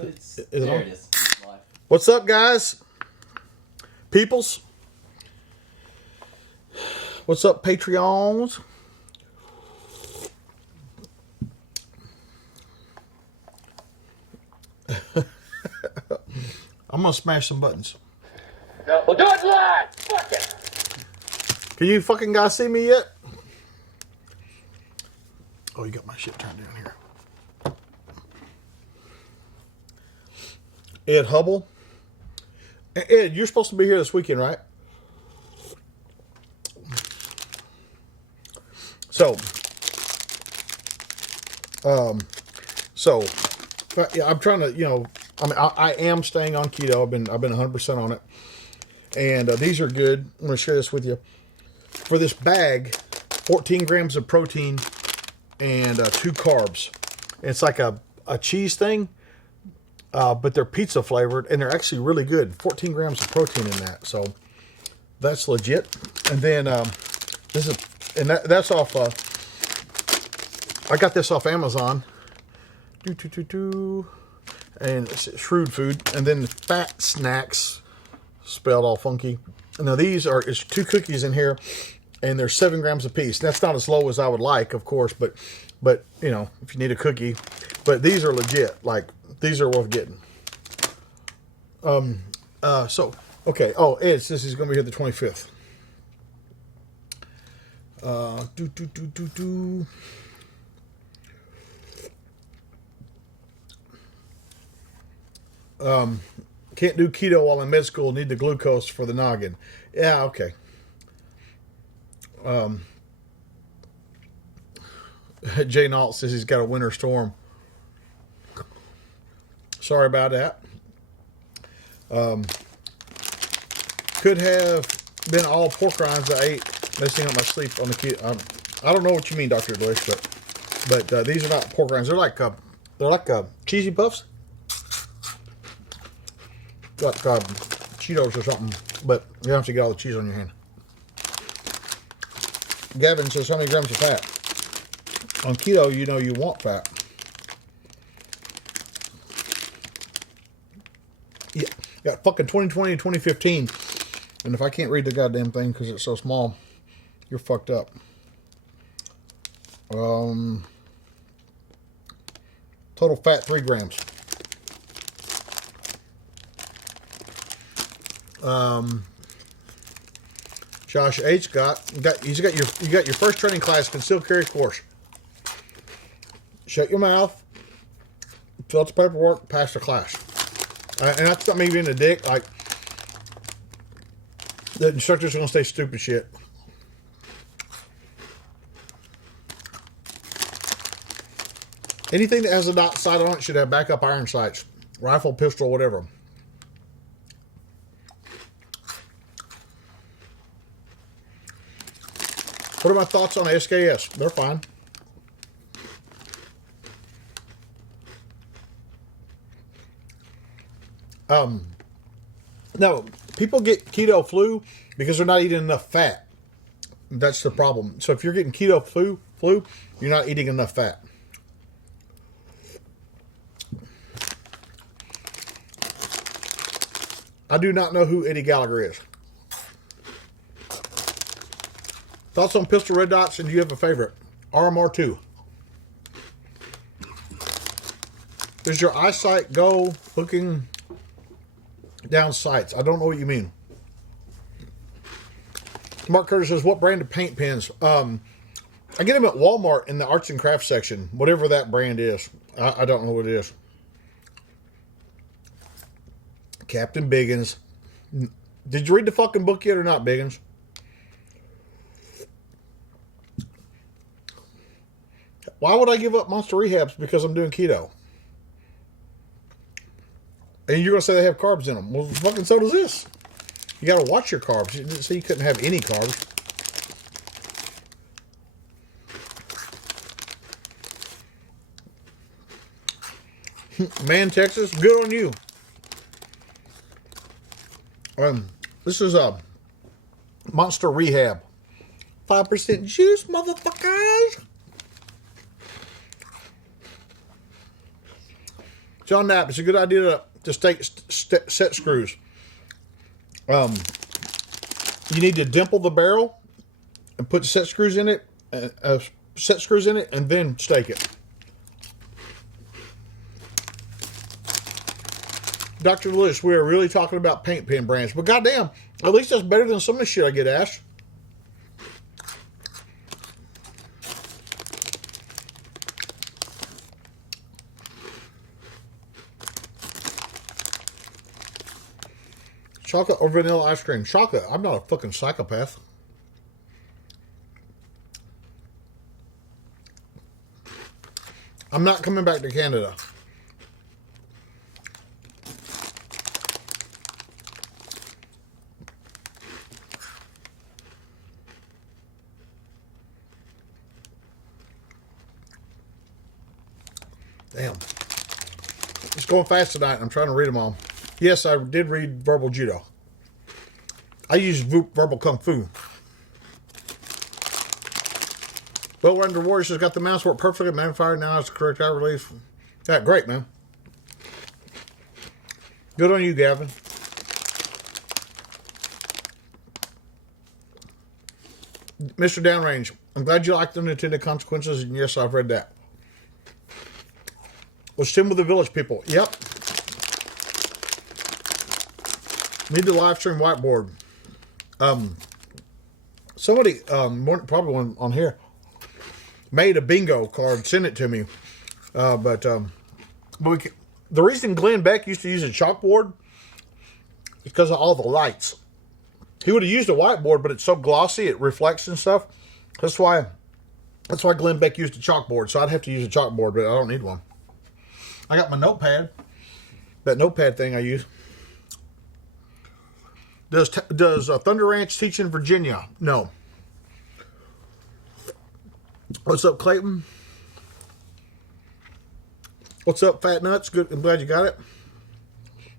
There it is. Live. What's up, guys? Peoples? What's up, Patreons? I'm gonna smash some buttons. No, we'll do it live! Fuck it! Can you fucking guys see me yet? Oh, you got my shit turned down here. Ed Hubble. Ed, you're supposed to be here this weekend, right? So, yeah, I'm trying to, I am staying on keto. I've been 100% on it, and these are good. I'm going to share this with you. For this bag, 14 grams of protein and 2 carbs. It's like a cheese thing. But they're pizza flavored, and they're actually really good. 14 grams of protein in that, so that's legit. And then that's off. I got this off Amazon. And it's Shrewd Food. And then Fat Snacks, spelled all funky. Now these are 2 cookies in here, and they're 7 grams a piece. That's not as low as I would like, of course, but if you need a cookie, but these are legit. Like, these are worth getting. Okay. Oh, this is going to be here the 25th. Can't do keto while in med school. Need the glucose for the noggin. Yeah, okay. Jay Nault says he's got a winter storm. Sorry about that. Could have been all pork rinds I ate, messing up my sleep on the keto. I don't know what you mean, Dr. Delish, but these are not pork rinds. They're like cheesy puffs. Like Cheetos or something, but you don't have to get all the cheese on your hand. Gavin says, how many grams of fat? On keto, you want fat. Yeah, got fucking 2020 and 2015. And if I can't read the goddamn thing because it's so small, you're fucked up. Total fat, 3 grams. Josh H. you got your first training class, concealed carry course. Shut your mouth, fill out the paperwork, pass the class. And that's not me being a dick. Like, the instructor's going to say stupid shit. Anything that has a dot sight on it should have backup iron sights. Rifle, pistol, whatever. What are my thoughts on SKS? They're fine. No, people get keto flu because they're not eating enough fat. That's the problem. So if you're getting keto flu, you're not eating enough fat. I do not know who Eddie Gallagher is. Thoughts on pistol red dots, and do you have a favorite? RMR2. Does your eyesight go looking down sights? I don't know what you mean. Mark Curtis says, what brand of paint pens? I get them at Walmart in the arts and crafts section. Whatever that brand is. I don't know what it is. Captain Biggins. Did you read the fucking book yet or not, Biggins? Why would I give up Monster Rehabs because I'm doing keto? And you're going to say they have carbs in them. Well, fucking so does this. You got to watch your carbs. You didn't say you couldn't have any carbs. Man, Texas, good on you. This is a Monster Rehab. 5% juice, motherfuckers. John Knapp, it's a good idea to set screws. You need to dimple the barrel and put set screws in it, and then stake it. Dr. Lewis, we are really talking about paint pen brands, but goddamn, at least that's better than some of the shit I get asked. Chocolate or vanilla ice cream? Chocolate. I'm not a fucking psychopath. I'm not coming back to Canada. Damn. It's going fast tonight. I'm trying to read them all. Yes, I did read Verbal Judo. I use Verbal Kung Fu. Bill Render Warriors has got the mouse work perfectly. Magnifier now is the correct eye relief. Yeah, great, man. Good on you, Gavin. Mr. Downrange, I'm glad you like the Nintendo Consequences, and yes, I've read that. Was Tim with the Village People? Yep. Need the live stream whiteboard. Somebody, probably one on here, made a bingo card, sent it to me. But the reason Glenn Beck used to use a chalkboard is because of all the lights. He would have used a whiteboard, but it's so glossy, it reflects and stuff. That's why Glenn Beck used a chalkboard. So I'd have to use a chalkboard, but I don't need one. I got my notepad. That notepad thing I use. Does Thunder Ranch teach in Virginia? No. What's up, Clayton? What's up, Fat Nuts? Good. I'm glad you got it.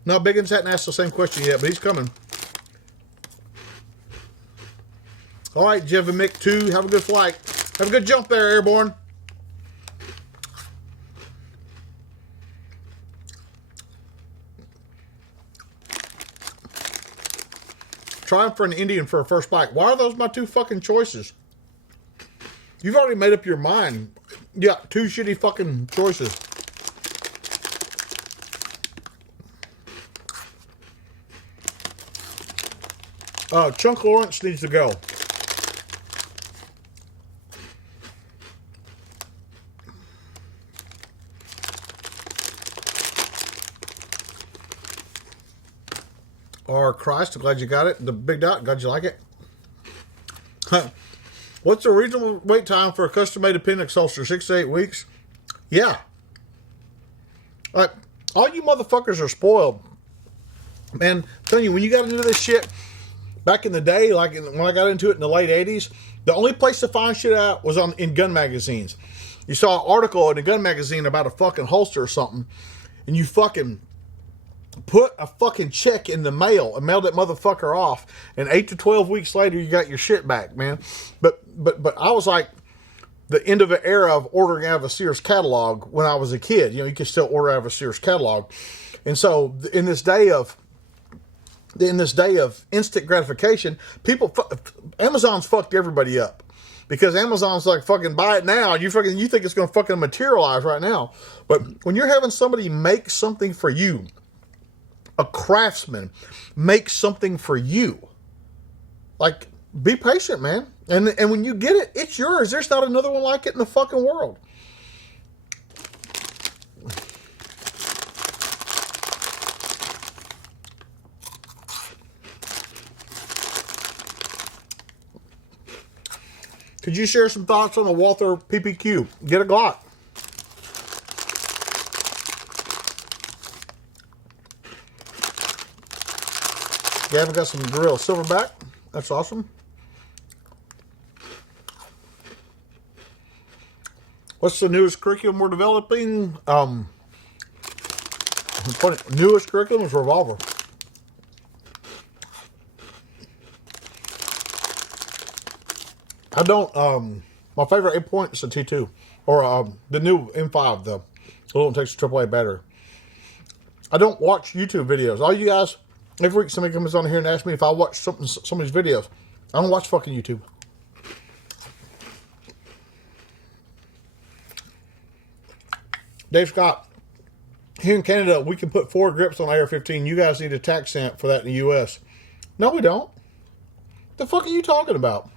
No, Biggins hadn't asked the same question yet, but he's coming. All right, Jeff and Mick 2. Have a good flight. Have a good jump there, Airborne. Trying for an Indian for a first bite. Why are those my two fucking choices? You've already made up your mind. Yeah, two shitty fucking choices. Chunk Lawrence needs to go. Or Christ, I'm glad you got it. The big dot, glad you like it. What's the reasonable wait time for a custom-made appendix holster? 6 to 8 weeks? Yeah. Like, all you motherfuckers are spoiled. Man, I'm telling you, when you got into this shit back in the day, like when I got into it in the late 80s, the only place to find shit out was in gun magazines. You saw an article in a gun magazine about a fucking holster or something, and you fucking put a fucking check in the mail and mailed that motherfucker off, and 8 to 12 weeks later you got your shit back, man. But I was like the end of an era of ordering out of a Sears catalog when I was a kid. You know, you can still order out of a Sears catalog. And so in this day of instant gratification, Amazon's fucked everybody up. Because Amazon's like, fucking buy it now. You think it's going to fucking materialize right now. But when you're having somebody make something for you, a craftsman makes something for you, like, be patient, man. And when you get it, it's yours. There's not another one like it in the fucking world. Could you share some thoughts on the Walther PPQ? Get a Glock. Gavin got some Gorilla Silverback. That's awesome. What's the newest curriculum we're developing? Newest curriculum is Revolver. I don't, my favorite 8-point is the T2. Or the new M5, the one that takes a AAA battery. I don't watch YouTube videos. All you guys, every week somebody comes on here and asks me if I watch somebody's videos. I don't watch fucking YouTube. Dave Scott, here in Canada, we can put 4 grips on AR-15. You guys need a tax stamp for that in the U.S. No, we don't. The fuck are you talking about?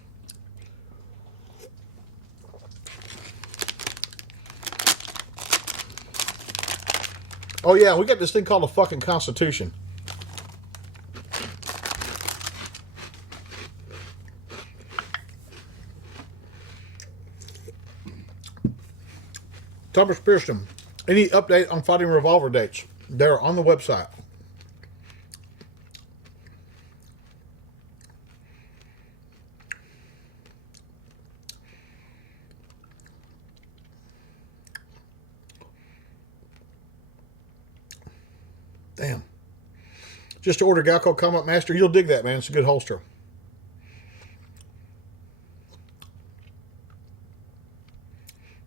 Oh, yeah, we got this thing called the fucking Constitution. Thomas Pearson, any update on fighting revolver dates? They're on the website. Damn. Just to order Galco Combat Master. You'll dig that, man. It's a good holster.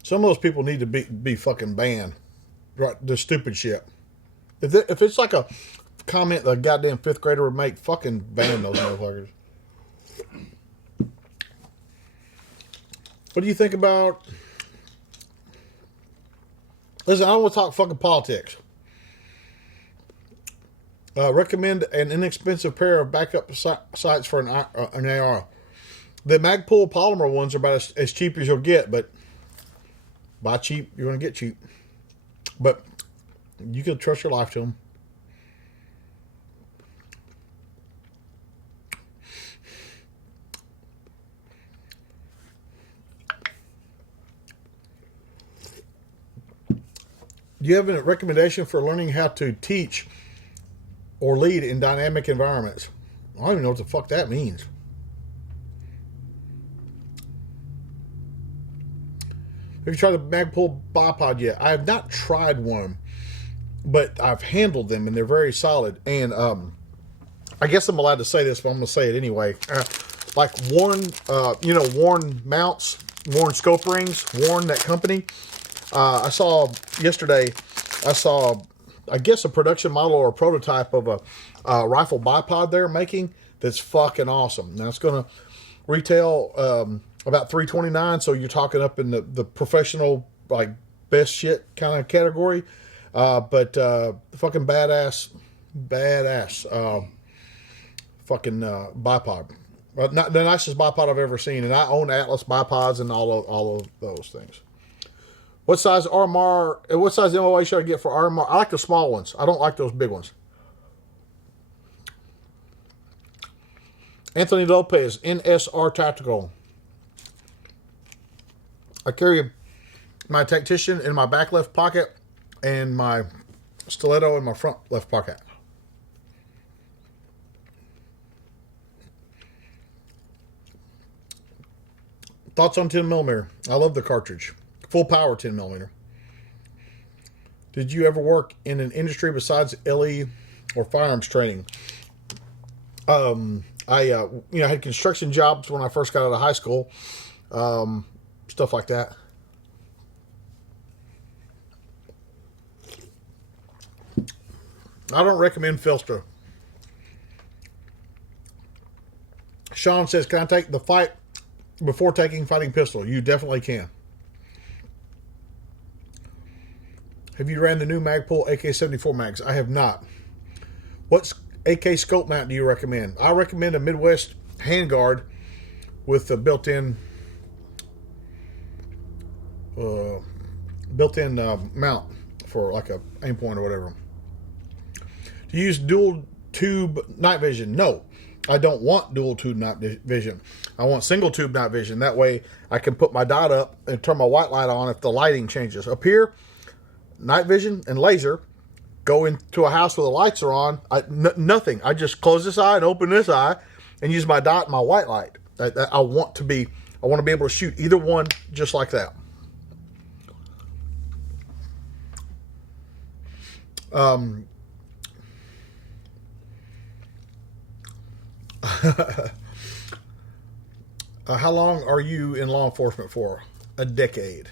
Some of those people need to be fucking banned. Right, the stupid shit. If it's like a comment that a goddamn 5th grader would make, fucking ban those motherfuckers. What do you think about... Listen, I don't want to talk fucking politics. Recommend an inexpensive pair of backup sights for an AR. The Magpul polymer ones are about as cheap as you'll get, but buy cheap, you're going to get cheap. But you can trust your life to them. Do you have a recommendation for learning how to teach or lead in dynamic environments? I don't even know what the fuck that means. Have you tried the Magpul bipod yet? I have not tried one, but I've handled them and they're very solid. And I guess I'm allowed to say this, but I'm going to say it anyway. Like Warren, Warren mounts, Warren scope rings, Warren, that company. I saw yesterday, I guess a production model or a prototype of a rifle bipod they're making that's fucking awesome. Now it's going to retail about $329, so you're talking up in the professional, like, best shit kind of category. But fucking badass fucking bipod. Not the nicest bipod I've ever seen, and I own Atlas bipods and all of those things. What size RMR? What size MOA should I get for RMR? I like the small ones. I don't like those big ones. Anthony Lopez, NSR Tactical. I carry my tactician in my back left pocket and my stiletto in my front left pocket. Thoughts on 10mm? I love the cartridge. Full power 10mm. Did you ever work in an industry besides LE or firearms training? I had construction jobs when I first got out of high school. Stuff like that. I don't recommend Filster. Sean says, can I take the fight before taking fighting pistol? You definitely can. Have you ran the new Magpul AK-74 mags? I have not. What AK scope mount do you recommend? I recommend a Midwest handguard with a built-in mount for like a aim point or whatever. Do you use dual tube night vision? No, I don't want dual tube night vision. I want single tube night vision. That way I can put my dot up and turn my white light on if the lighting changes. Up here, night vision and laser. Go into a house where the lights are on. Nothing. I just close this eye and open this eye and use my dot and my white light. I want to be able to shoot either one just like that. How long are you in law enforcement for? A decade.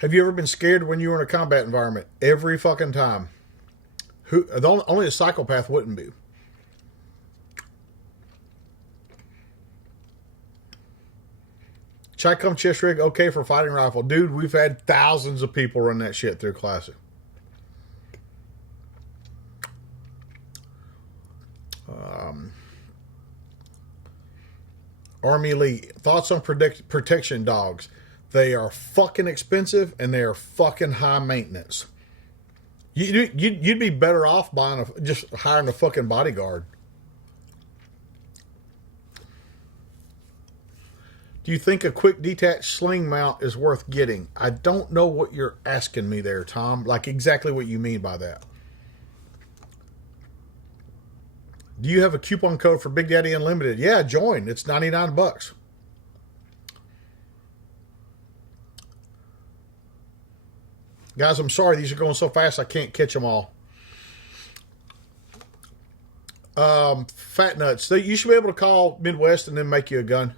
Have you ever been scared when you were in a combat environment? Every fucking time. Only a psychopath wouldn't be. Chi-Com chest rig, okay for fighting rifle. Dude, we've had thousands of people run that shit through Classic. Army Elite. Thoughts on protection dogs. They are fucking expensive and they are fucking high maintenance. You'd be better off just hiring a fucking bodyguard. Do you think a quick detached sling mount is worth getting? I don't know what you're asking me there, Tom. Like exactly what you mean by that. Do you have a coupon code for Big Daddy Unlimited? Yeah, join. It's $99. Guys, I'm sorry. These are going so fast I can't catch them all. Fat Nuts. You should be able to call Midwest and then make you a gun.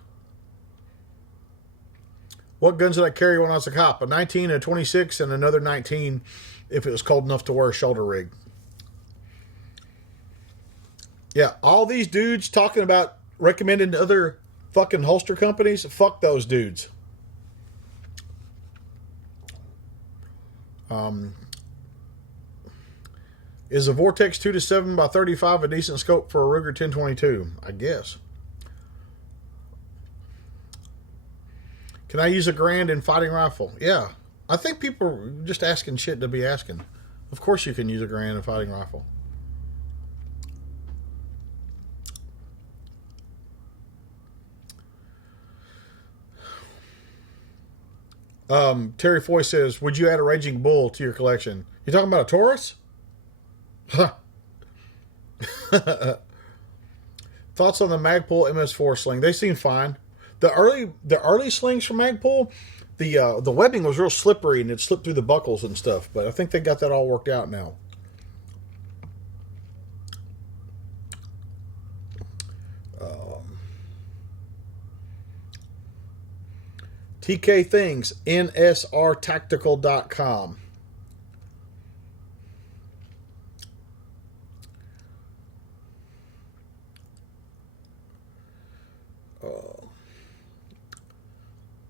What guns did I carry when I was a cop? A 19, a 26, and another 19 if it was cold enough to wear a shoulder rig. Yeah, all these dudes talking about recommending other fucking holster companies, fuck those dudes. Is a Vortex 2-7x35 a decent scope for a Ruger 1022? I guess. Can I use a Grand in fighting rifle? Yeah. I think people are just asking shit to be asking. Of course you can use a Grand in fighting rifle. Terry Foy says, would you add a Raging Bull to your collection? You talking about a Taurus? Huh. Thoughts on the Magpul MS4 sling? They seem fine. The early slings from Magpul, the webbing was real slippery and it slipped through the buckles and stuff. But I think they got that all worked out now. TK Things, nsrtactical.com.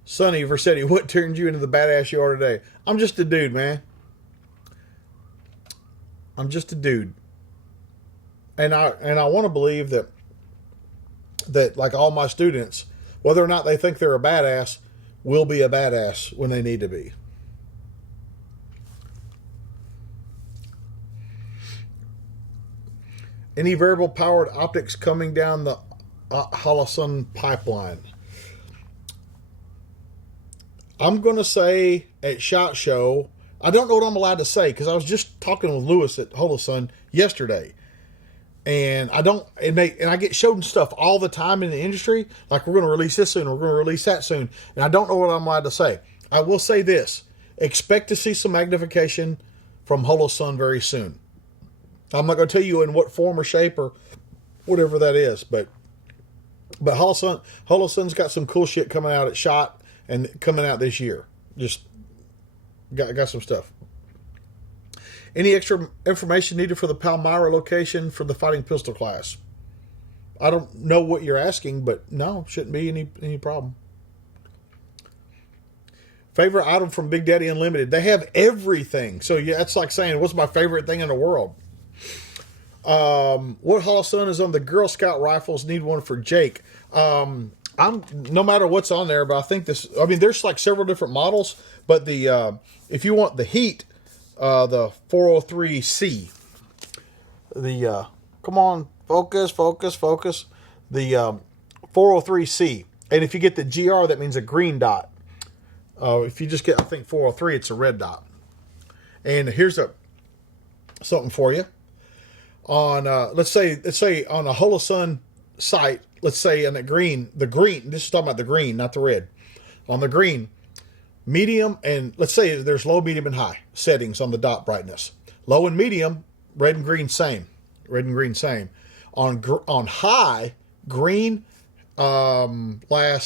Sonny Versetti, what turned you into the badass you are today? I'm just a dude, man. I'm just a dude. And I want to believe that like all my students, whether or not they think they're a badass, will be a badass when they need to be. Any variable powered optics coming down the Holosun pipeline? I'm going to say at SHOT Show, I don't know what I'm allowed to say because I was just talking with Lewis at Holosun yesterday. And I get shown stuff all the time in the industry. Like, we're going to release this soon. We're going to release that soon. And I don't know what I'm allowed to say. I will say this. Expect to see some magnification from Holosun very soon. I'm not going to tell you in what form or shape or whatever that is. But Holosun's got some cool shit coming out at SHOT and coming out this year. Just got some stuff. Any extra information needed for the Palmyra location for the fighting pistol class? I don't know what you're asking, but no, shouldn't be any problem. Favorite item from Big Daddy Unlimited? They have everything. So yeah, it's like saying, what's my favorite thing in the world? What Holosun is on the Girl Scout rifles? Need one for Jake. I'm no matter what's on there, but I think there's like several different models, but if you want the heat, the 403C, come on, focus, the 403C, and if you get the GR, that means a green dot. If you just get, I think 403, it's a red dot. And here's something for you. On let's say on a Holosun site, let's say on the green, this is talking about the green, not the red. On the green, medium, and let's say there's low, medium, and high settings on the dot brightness. Low and medium, red and green, same. Red and green, same. On high, green, I'm trying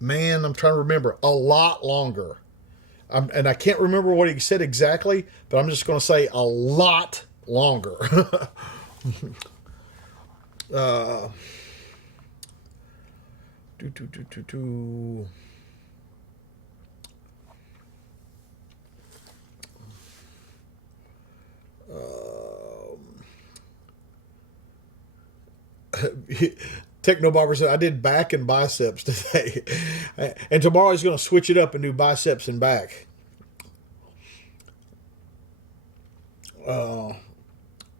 to remember, a lot longer. and I can't remember what he said exactly, but I'm just going to say a lot longer. Techno Barber said, I did back and biceps today. And tomorrow he's going to switch it up and do biceps and back.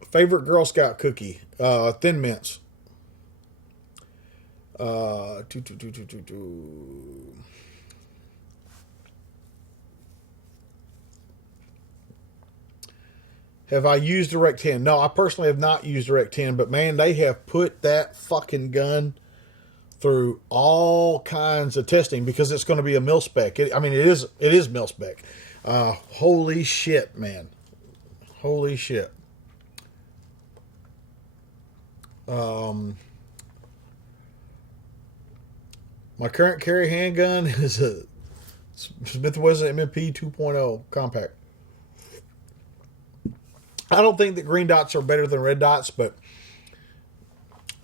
Favorite Girl Scout cookie? Thin Mints. Have I used Direct 10? No, I personally have not used Direct 10, but man, they have put that fucking gun through all kinds of testing because it's going to be a mil spec. It is mil spec. Holy shit, man. Holy shit. My current carry handgun is a Smith & Wesson MMP 2.0 compact. I don't think that green dots are better than red dots, but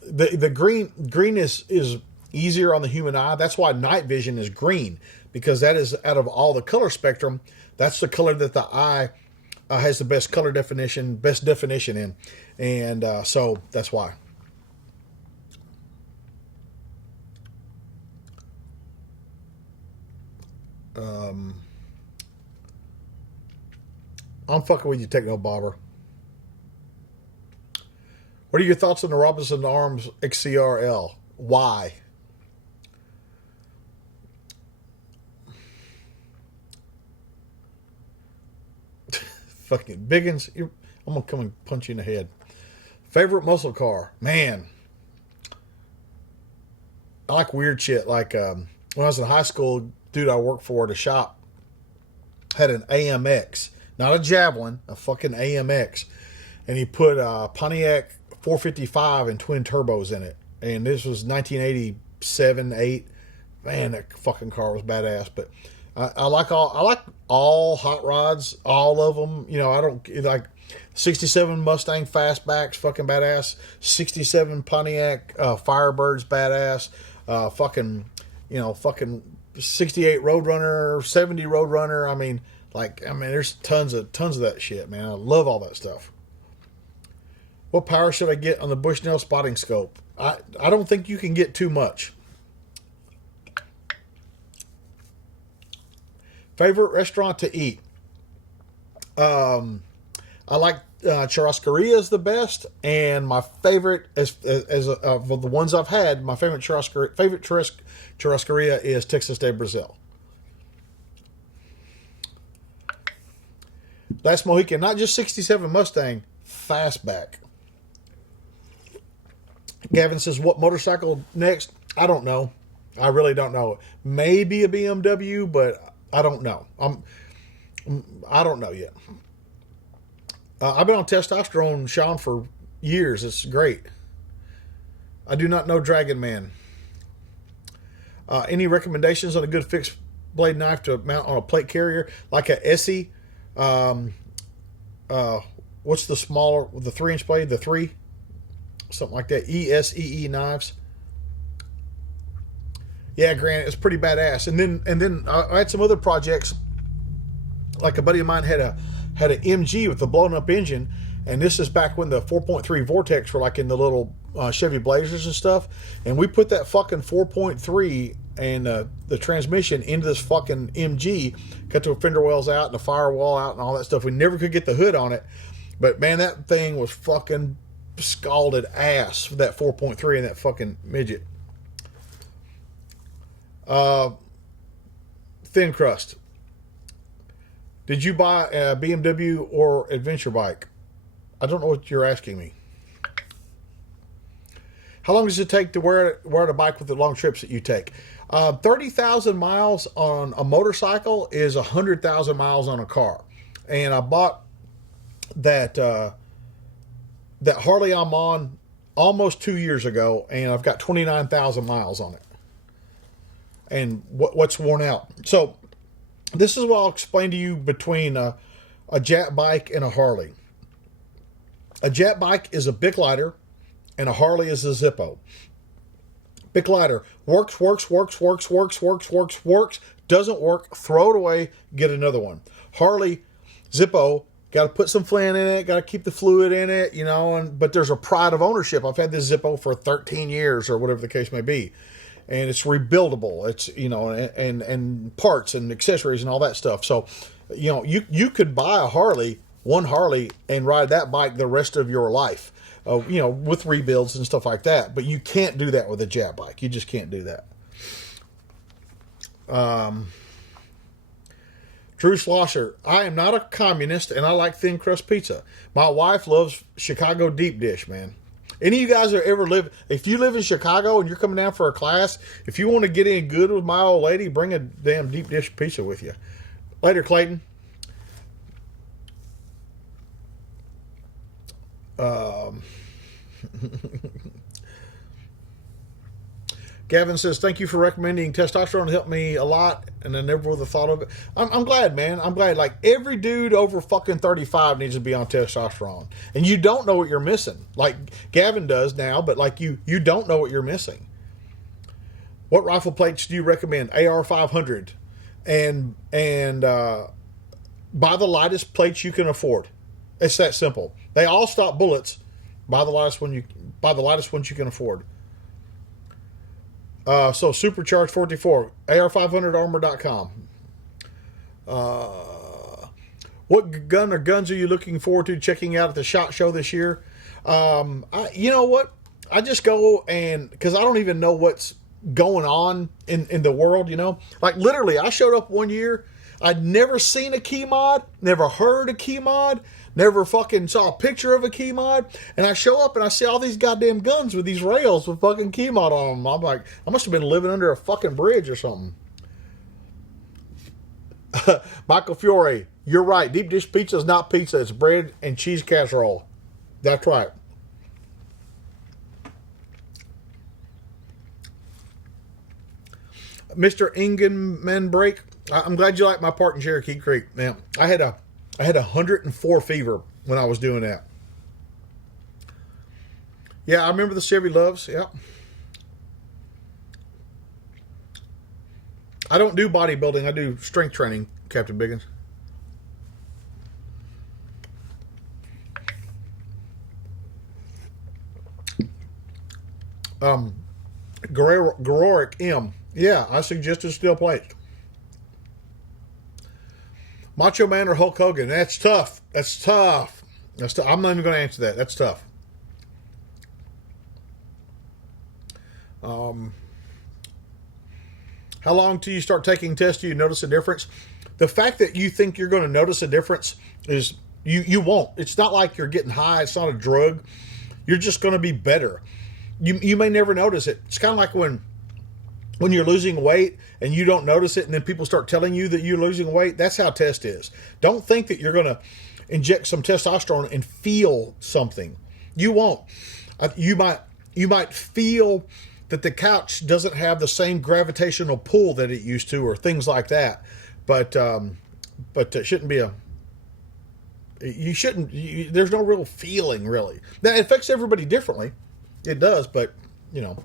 the green is easier on the human eye. That's why night vision is green, because that is, out of all the color spectrum, that's the color that the eye has the best color definition, best definition in, and so that's why. I'm fucking with you, Techno Bobber. What are your thoughts on the Robinson Arms XCRL? Why? Fucking Biggins, I'm going to come and punch you in the head. Favorite muscle car? Man. I like weird shit. Like when I was in high school, dude I worked for at a shop had an AMX. Not a Javelin, a fucking AMX. And he put a Pontiac 455 and twin turbos in it. And this was 1987, 8. Man, that fucking car was badass. But I like all hot rods, all of them. You know, I don't like 67 Mustang Fastbacks, fucking badass. 67 Pontiac Firebirds, badass. Fucking 68 Roadrunner, 70 Roadrunner. I mean, there's tons of that shit, man. I love all that stuff. What power should I get on the Bushnell spotting scope? I don't think you can get too much. Favorite restaurant to eat? I like Churrascaria is the best, and my favorite as of the ones I've had, my favorite churrascaria is Texas de Brazil. Last Mohican, not just 67 Mustang, Fastback. Gavin says, what motorcycle next? I don't know. I really don't know. Maybe a BMW, but I don't know. I don't know yet. I've been on testosterone, Sean, for years. It's great. I do not know Dragon Man. Any recommendations on a good fixed blade knife to mount on a plate carrier? Like a Essie. What's the smaller, the 3-inch blade? The 3? Something like that. ESEE knives. Yeah, Grant, it's pretty badass. And then I had some other projects. Like a buddy of mine had a MG with a blown up engine, and this is back when the 4.3 Vortex were like in the little Chevy Blazers and stuff. And we put that fucking 4.3 and the transmission into this fucking MG, cut the fender wells out and the firewall out and all that stuff. We never could get the hood on it, but man, that thing was fucking scalded ass for that 4.3 and that fucking midget. Thin crust. Did you buy a BMW or adventure bike? I don't know what you're asking me. How long does it take to wear the bike with the long trips that you take? 30,000 miles on a motorcycle is 100,000 miles on a car. And I bought that Harley I'm on almost 2 years ago, and I've got 29,000 miles on it. And what's worn out. So this is what I'll explain to you between a jet bike and a Harley. A jet bike is a Bic lighter, and a Harley is a Zippo. Bic lighter works. Doesn't work, throw it away, get another one. Harley, Zippo, got to put some flint in it, got to keep the fluid in it, you know, but there's a pride of ownership. I've had this Zippo for 13 years or whatever the case may be. And it's rebuildable. It's, you know, and parts and accessories and all that stuff. So, you know, you could buy a Harley, one Harley, and ride that bike the rest of your life, you know, with rebuilds and stuff like that. But you can't do that with a jet bike. You just can't do that. Drew Schlosser, I am not a communist, and I like thin crust pizza. My wife loves Chicago deep dish, man. Any of you guys that ever live, if you live in Chicago and you're coming down for a class, if you want to get in good with my old lady, bring a damn deep dish pizza with you. Later, Clayton. Gavin says, thank you for recommending testosterone. It helped me a lot, and I never would have thought of it. I'm glad, man. I'm glad. Like, every dude over fucking 35 needs to be on testosterone. And you don't know what you're missing. Like, Gavin does now, but, like, you don't know what you're missing. What rifle plates do you recommend? AR-500. And buy the lightest plates you can afford. It's that simple. They all stop bullets. Buy the lightest ones you can afford. So Supercharged 44, AR500armor.com. What gun or guns are you looking forward to checking out at the SHOT Show this year? You know what? I just go because I don't even know what's going on in the world, you know? Like, literally, I showed up one year. I'd never seen a key mod, never heard a key mod, never fucking saw a picture of a key mod, and I show up and I see all these goddamn guns with these rails with fucking key mod on them. I'm like, I must have been living under a fucking bridge or something. Michael Fiore, you're right. Deep dish pizza is not pizza. It's bread and cheese casserole. That's right. Mr. Ingenman Break, I'm glad you like my park in Cherokee Creek. Man, I had 104 fever when I was doing that. Yeah, I remember the Chevy Loves. Yeah. I don't do bodybuilding. I do strength training, Captain Biggins. Garoric M. Yeah, I suggested steel plates. Macho Man or Hulk Hogan? That's tough. That's tough. I'm not even going to answer that. That's tough. How long till you start taking tests do you notice a difference? The fact that you think you're going to notice a difference is you won't. It's not like you're getting high. It's not a drug. You're just going to be better. You may never notice it. It's kind of like when you're losing weight and you don't notice it, and then people start telling you that you're losing weight. That's how test is. Don't think that you're going to inject some testosterone and feel something. You won't. You might feel that the couch doesn't have the same gravitational pull that it used to, or things like that. But it shouldn't be there's no real feeling, really. That affects everybody differently. It does, but, you know.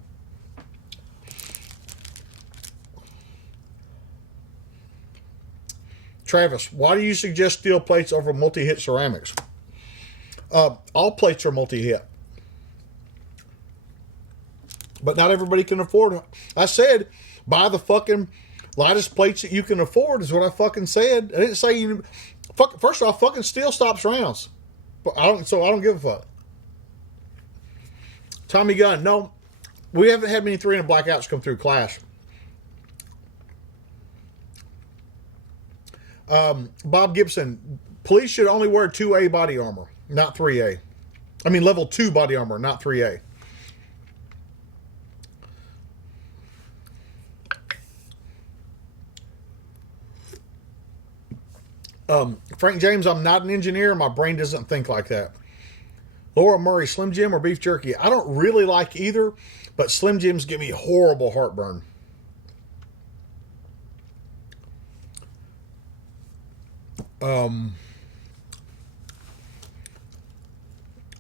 Travis, why do you suggest steel plates over multi-hit ceramics? All plates are multi-hit. But not everybody can afford it. I said, buy the fucking lightest plates that you can afford is what I fucking said. I didn't say you... First off, fucking steel stops rounds. I don't give a fuck. Tommy Gunn, no, we haven't had many 300 blackouts come through Clash. Bob Gibson, police should only wear 2A body armor, not 3A. I mean, level 2 body armor, not 3A. Frank James, I'm not an engineer. My brain doesn't think like that. Laura Murray, Slim Jim or beef jerky? I don't really like either, but Slim Jims give me horrible heartburn.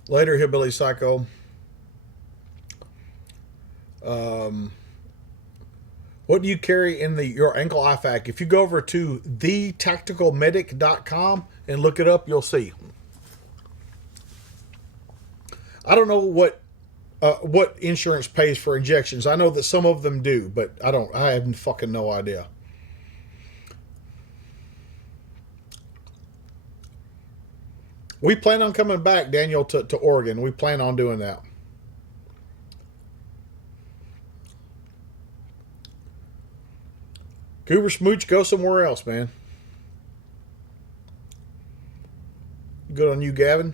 Later, Hillbilly Psycho. What do you carry in your ankle IFAK? If you go over to thetacticalmedic.com and look it up, you'll see. I don't know what insurance pays for injections. I know that some of them do, but I have fucking no idea. We plan on coming back, Daniel, to Oregon. We plan on doing that. Goober Smooch, go somewhere else, man. Good on you, Gavin.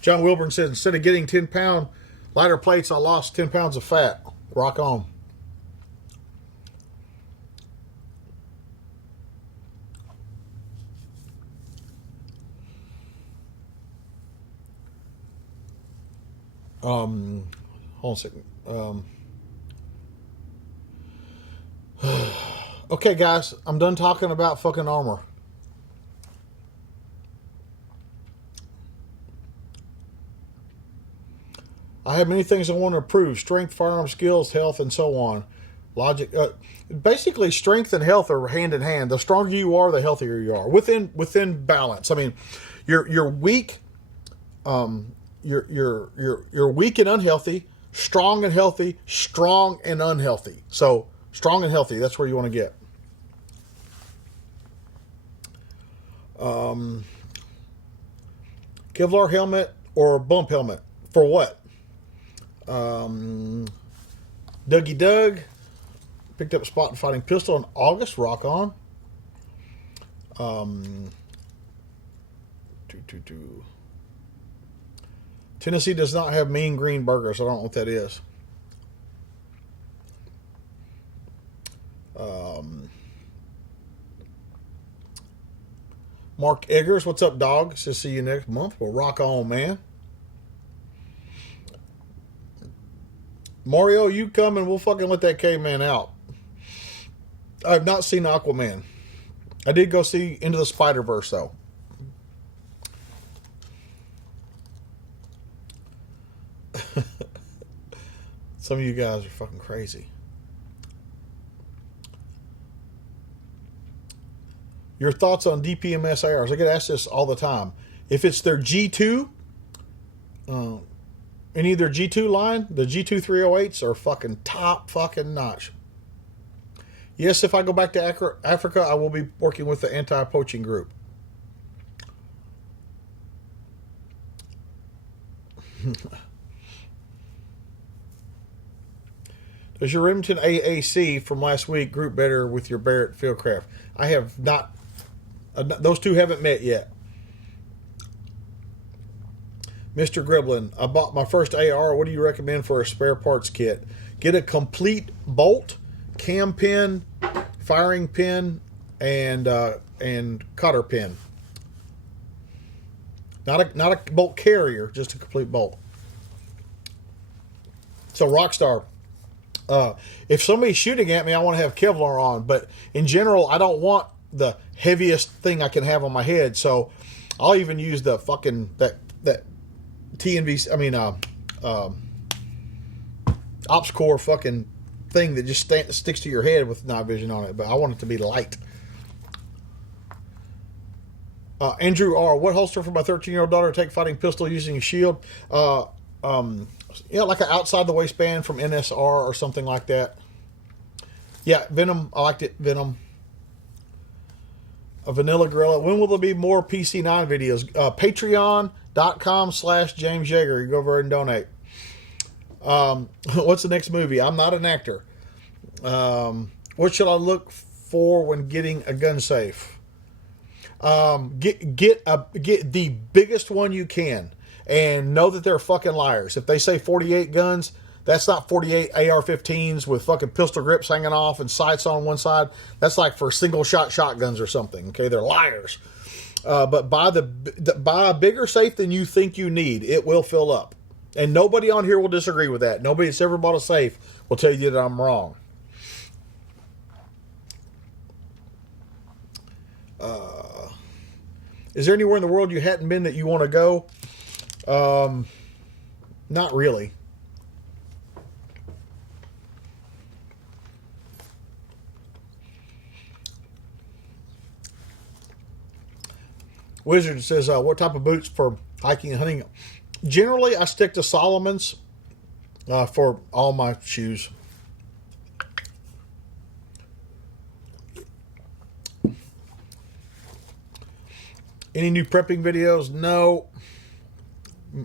John Wilburn says, instead of getting 10-pound lighter plates, I lost 10 pounds of fat. Rock on. Hold on a second. Okay, guys, I'm done talking about fucking armor. I have many things I want to improve: strength, firearm skills, health, and so on. Logic. Basically, strength and health are hand in hand. The stronger you are, the healthier you are. Within balance. I mean, you're weak. You're weak and unhealthy. Strong and healthy. Strong and unhealthy. So strong and healthy. That's where you want to get. Kevlar helmet or bump helmet for what? Dougie Doug picked up a spot in fighting pistol in August. Rock on. 222. Tennessee does not have mean green burgers. I don't know what that is. Mark Eggers, what's up, dog? Says see you next month. Well, rock on, man. Mario, you come and we'll fucking let that caveman out. I have not seen Aquaman. I did go see Into the Spider-Verse, though. Some of you guys are fucking crazy. Your thoughts on DPMS ARs? I get asked this all the time. If it's their G2, any of their G2 line, the G2 308s are fucking top fucking notch. Yes, if I go back to Africa, I will be working with the anti-poaching group. Does your Remington AAC from last week group better with your Barrett Fieldcraft? I have not. Those two haven't met yet. Mr. Griblin, I bought my first AR. What do you recommend for a spare parts kit? Get a complete bolt, cam pin, firing pin, and cotter pin. Not a bolt carrier, just a complete bolt. So Rockstar, if somebody's shooting at me, I want to have Kevlar on. But in general, I don't want the heaviest thing I can have on my head. So I'll even use the fucking that TNV. I mean, Ops Core fucking thing that just sticks to your head with night vision on it. But I want it to be light. Andrew R. What holster for my 13-year-old daughter to take fighting pistol using a shield? Like an outside the waistband from NSR or something like that. Yeah, Venom. I liked it. Venom. A Vanilla Gorilla. When will there be more PC9 videos? Patreon.com/James Yeager. You go over and donate. What's the next movie? I'm not an actor. What should I look for when getting a gun safe? Get the biggest one you can, and know that they're fucking liars. If they say 48 guns, that's not 48 AR-15s with fucking pistol grips hanging off and sights on one side. That's like for single shot shotguns or something. Okay, they're liars. But buy a bigger safe than you think you need. It will fill up, and nobody on here will disagree with that. Nobody that's ever bought a safe will tell you that I'm wrong. Is there anywhere in the world you hadn't been that you want to go? Not really. Wizard says, what type of boots for hiking and hunting? Generally, I stick to Solomon's for all my shoes. Any new prepping videos? No.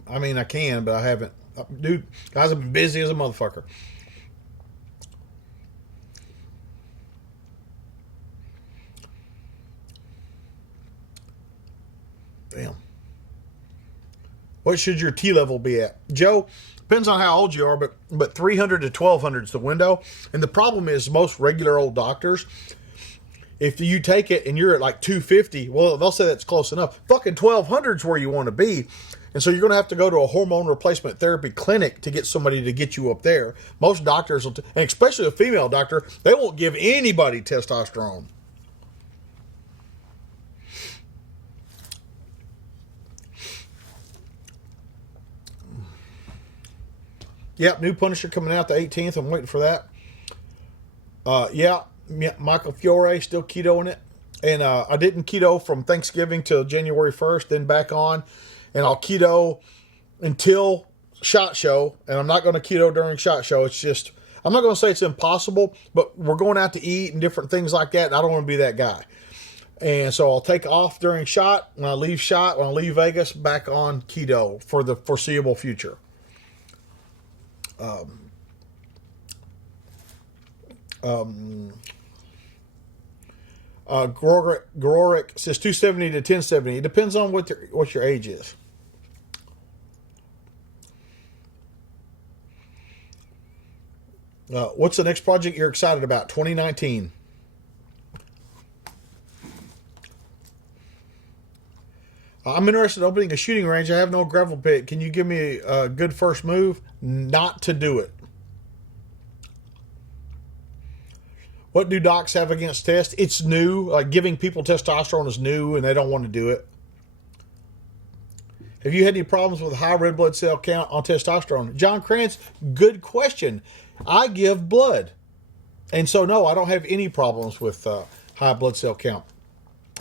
I mean, I can, but I haven't. Dude, guys, I've been busy as a motherfucker. Damn. What should your T level be at? Joe, depends on how old you are, but 300 to 1200 is the window. And the problem is most regular old doctors, if you take it and you're at like 250, well, they'll say that's close enough. Fucking 1200 is where you want to be. And so you're going to have to go to a hormone replacement therapy clinic to get somebody to get you up there. Most doctors, and especially a female doctor, they won't give anybody testosterone. Yep, new Punisher coming out the 18th. I'm waiting for that. Yeah, Michael Fiore still ketoing it. And I didn't keto from Thanksgiving till January 1st, then back on. And I'll keto until SHOT Show. And I'm not going to keto during SHOT Show. It's just, I'm not going to say it's impossible, but we're going out to eat and different things like that. And I don't want to be that guy. And so I'll take off during SHOT. When I leave SHOT, when I leave Vegas, back on keto for the foreseeable future. Gororic says 270 to 1070. It depends on what your age is. What's the next project you're excited about? 2019. I'm interested in opening a shooting range. I have no gravel pit. Can you give me a good first move? Not to do it. What do docs have against test? It's new. Like giving people testosterone is new and they don't want to do it. Have you had any problems with high red blood cell count on testosterone? John Krantz, good question. I give blood. And so, no, I don't have any problems with high blood cell count.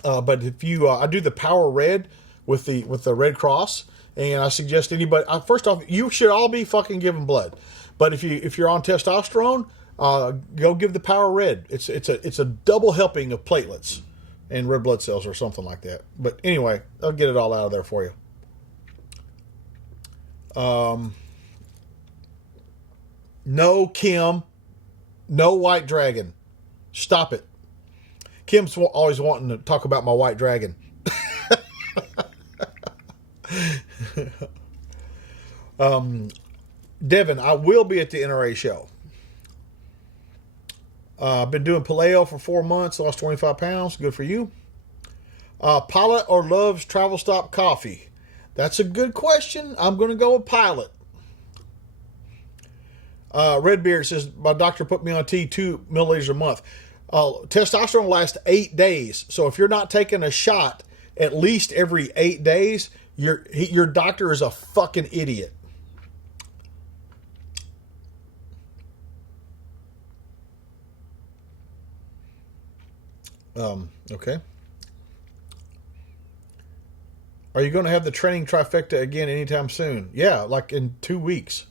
But if you, I do the Power Red with the Red Cross, and I suggest anybody. First off, you should all be fucking giving blood. But if you're on testosterone, go give the Power Red. It's a double helping of platelets and red blood cells or something like that. But anyway, I'll get it all out of there for you. No, Kim. No White Dragon. Stop it. Kim's always wanting to talk about my White Dragon. Devin, I will be at the NRA show. I've been doing paleo for 4 months, lost 25 pounds. Good for you. Pilot or Love's Travel Stop Coffee? That's a good question. I'm going to go with Pilot. Redbeard says, my doctor put me on tea 2 milliliters a month. Testosterone lasts 8 days. So if you're not taking a shot at least every 8 days, your doctor is a fucking idiot. Okay. Are you going to have the training trifecta again anytime soon? Yeah, like in 2 weeks.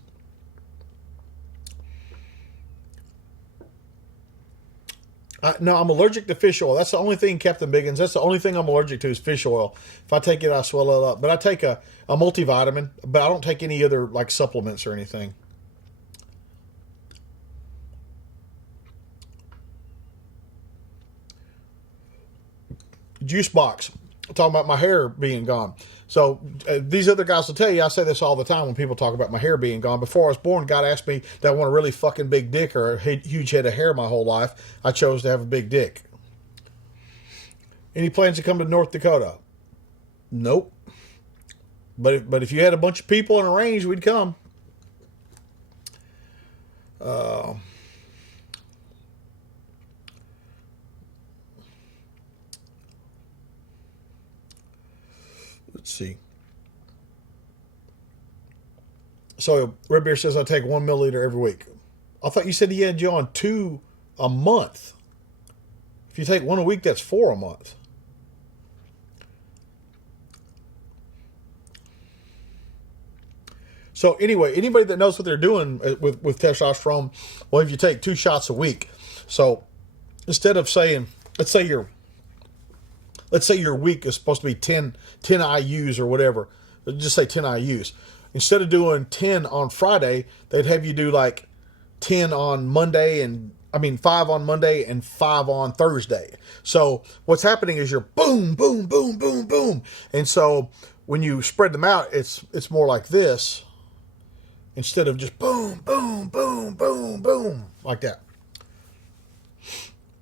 No, I'm allergic to fish oil. That's the only thing, Captain Biggins. That's the only thing I'm allergic to is fish oil. If I take it, I swallow it up. But I take a multivitamin, but I don't take any other like supplements or anything. Juice box. Talking about my hair being gone. So these other guys will tell you, I say this all the time when people talk about my hair being gone. Before I was born, God asked me, did I want a really fucking big dick or a huge head of hair my whole life? I chose to have a big dick. Any plans to come to North Dakota? Nope. But if you had a bunch of people in a range, we'd come. Let's see. So Red Beer says I take 1 milliliter every week. I thought you said he had you on 2 a month. If you take 1 a week, that's 4 a month. So anyway, anybody that knows what they're doing with testosterone, well, if you take 2 shots a week, so instead of saying, let's say your week is supposed to be 10 IUs or whatever, just say 10 IUs. Instead of doing 10 on Friday, they'd have you do like 10 on Monday 5 on Monday and 5 on Thursday. So what's happening is you're boom, boom, boom, boom, boom. And so when you spread them out, it's more like this instead of just boom, boom, boom, boom, boom, like that.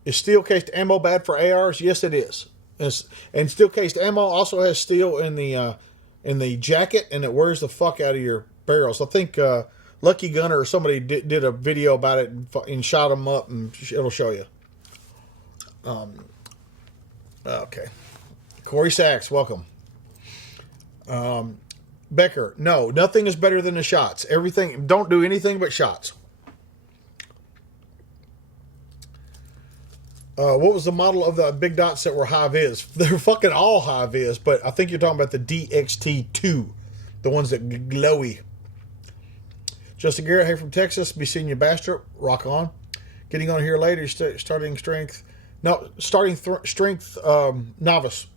Is steel cased ammo bad for ARs? Yes, it is. And steel cased ammo also has steel in the jacket, and it wears the fuck out of your barrels. I think Lucky Gunner or somebody did a video about it and shot them up, and it'll show you. Okay. Corey Sachs, welcome. Becker, no, nothing is better than the shots. Everything, don't do anything but shots. What was the model of the big dots that were high-vis? They're fucking all high-vis, but I think you're talking about the DXT2, the ones that glowy. Justin Garrett, hey from Texas, be seeing you, Bastard. Rock on. Getting on here later, starting strength. No, starting strength novice.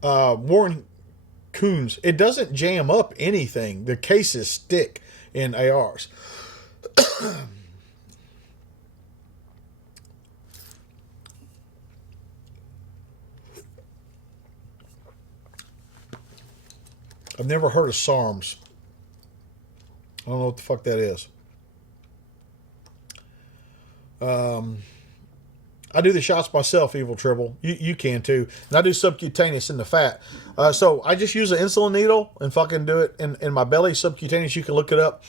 Warren Coons, it doesn't jam up anything. The cases stick in ARs. I've never heard of SARMs. I don't know what the fuck that is. I do the shots myself, Evil Tribble. You can too. And I do subcutaneous in the fat. So I just use an insulin needle and fucking do it in my belly. Subcutaneous, you can look it up.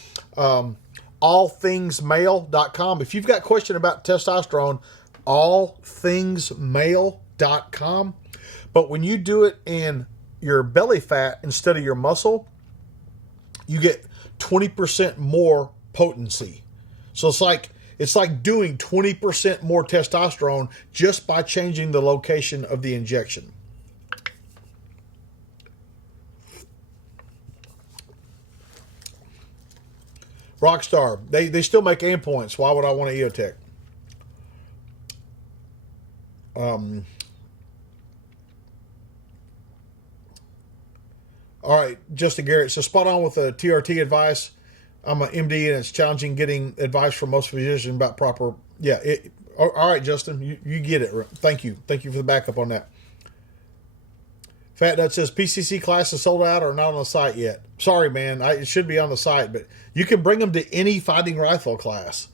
Allthingsmale.com. If you've got a question about testosterone, allthingsmale.com. But when you do it in your belly fat instead of your muscle, you get 20% more potency. So it's like doing 20% more testosterone just by changing the location of the injection. Rockstar, they still make aim points. Why would I want an EOTech? All right, Justin Garrett. So spot on with the TRT advice. I'm an MD, and it's challenging getting advice from most physicians about proper. Yeah. All right, Justin, you get it. Thank you for the backup on that. Fat Nut says PCC class is sold out or not on the site yet. Sorry, man. It should be on the site, but you can bring them to any fighting rifle class.